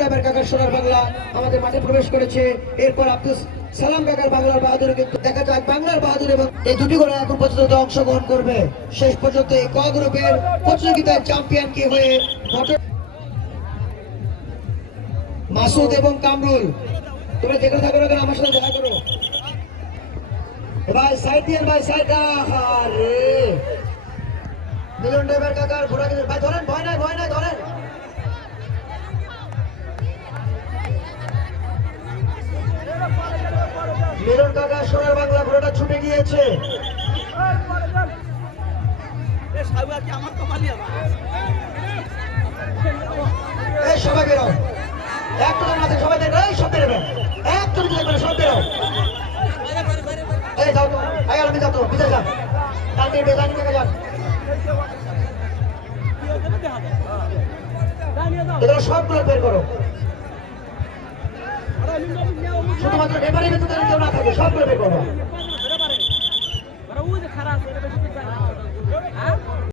কাকার সোনার বাংলা আমাদের মাঠে প্রবেশ করেছে। এরপর আব্দুল সালাম কাকার বাংলার বাহাদুর কিন্তু দেখা যায় বাংলার বাহাদুর এবং এই দুটি করে এখন পর্যন্ত অংশগ্রহণ করবে। শেষ পর্যন্ত এই ক গ্রুপের প্রতিযোগিতায় চ্যাম্পিয়ন কি হয়ে মাসুদ এবং কামরুল, তোমরা যেখানে থাকো না কেন আমার সাথে দেখা করো। ভাই সাইড দিয়ে ভাই সাইড, আরে মিলন ড্রাইভার কাকার ঘোড়া কিন্তু ভাই ধরেন, ভয় নাই ধরেন। মিলন কাকা সোনার বাংলা ঘোড়াটা ছুটে গিয়েছে। সবাই বেরো, একটু মাঝে সবাই দেখবে, সব বেরোবেন, একটু দেখবেন, সব বেরো। এই যাও তো, আমি যাও তো, বিদায় যান, কালকে বেজানি থেকে যান। এগুলো সবগুলো বের করো, শুধুমাত্র রেফারি ভেতরে কেউ না থাকে, সবগুলো বের করো।